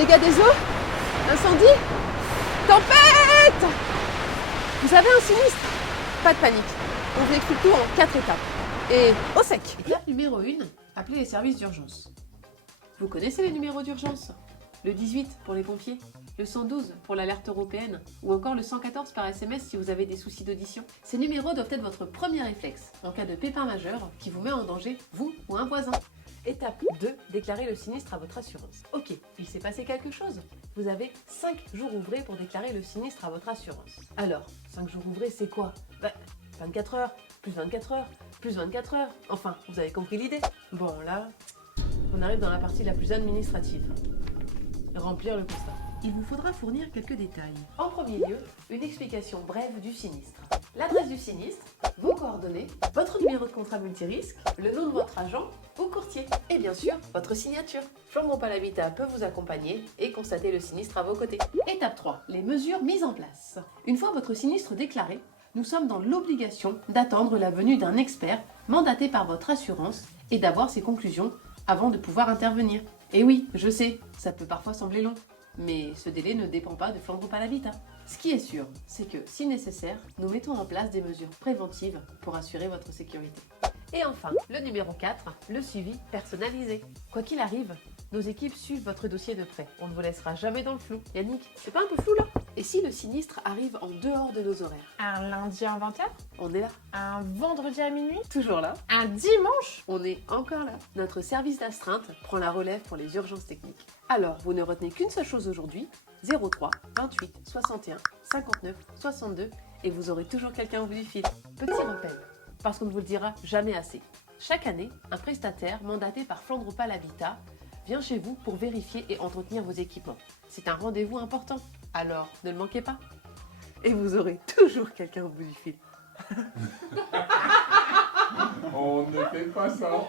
Dégâts des eaux? Incendie? Tempête? Vous avez un sinistre? Pas de panique. On vous explique tout en 4 étapes. Et au sec. Étape numéro 1, appelez les services d'urgence. Vous connaissez les numéros d'urgence? Le 18 pour les pompiers, le 112 pour l'alerte européenne ou encore le 114 par SMS si vous avez des soucis d'audition. Ces numéros doivent être votre premier réflexe en cas de pépin majeur qui vous met en danger, vous ou un voisin. Étape 2, déclarer le sinistre à votre assurance. Ok, il s'est passé quelque chose. Vous avez 5 jours ouvrés pour déclarer le sinistre à votre assurance. Alors, 5 jours ouvrés, c'est quoi? 24 heures, plus 24 heures, plus 24 heures. Enfin, vous avez compris l'idée. Bon, là, on arrive dans la partie la plus administrative. Remplir le constat. Il vous faudra fournir quelques détails. En premier lieu, une explication brève du sinistre. L'adresse du sinistre, vos coordonnées, votre numéro de contrat multirisque, le nom de votre agent ou courtier, et bien sûr, votre signature. Flandre Opale Habitat peut vous accompagner et constater le sinistre à vos côtés. Étape 3, les mesures mises en place. Une fois votre sinistre déclaré, nous sommes dans l'obligation d'attendre la venue d'un expert mandaté par votre assurance et d'avoir ses conclusions avant de pouvoir intervenir. Et oui, je sais, ça peut parfois sembler long, mais ce délai ne dépend pas de Flandre Opale Habitat. Ce qui est sûr, c'est que, si nécessaire, nous mettons en place des mesures préventives pour assurer votre sécurité. Et enfin, le numéro 4, le suivi personnalisé. Quoi qu'il arrive, nos équipes suivent votre dossier de près. On ne vous laissera jamais dans le flou. Yannick, c'est pas un peu flou là? Et si le sinistre arrive en dehors de nos horaires? Un lundi à 20h? On est là. Un vendredi à minuit? Toujours là. Un dimanche? On est encore là. Notre service d'astreinte prend la relève pour les urgences techniques. Alors, vous ne retenez qu'une seule chose aujourd'hui, 03 28 61 59 62 et vous aurez toujours quelqu'un au bout du fil. Petit rappel, parce qu'on ne vous le dira jamais assez. Chaque année, un prestataire mandaté par Flandre Opale Habitat vient chez vous pour vérifier et entretenir vos équipements. C'est un rendez-vous important, alors ne le manquez pas. Et vous aurez toujours quelqu'un au bout du fil. On ne fait pas ça.